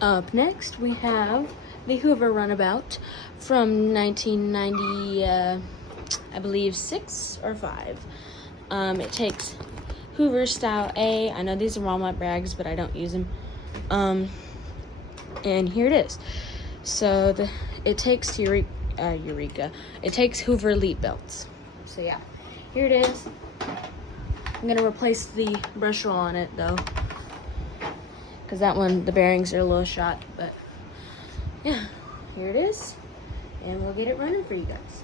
Up next, we have the Hoover runabout from 1990, I believe 6 or 5. It takes Hoover Style A. I know these are Walmart bags, but I don't use them. And here it is. So it takes Eureka. It takes Hoover Elite belts. So yeah, here it is. I'm gonna replace the brush roll on it though, because that one, the bearings are a little shot, but yeah, here it is, and we'll get it running for you guys.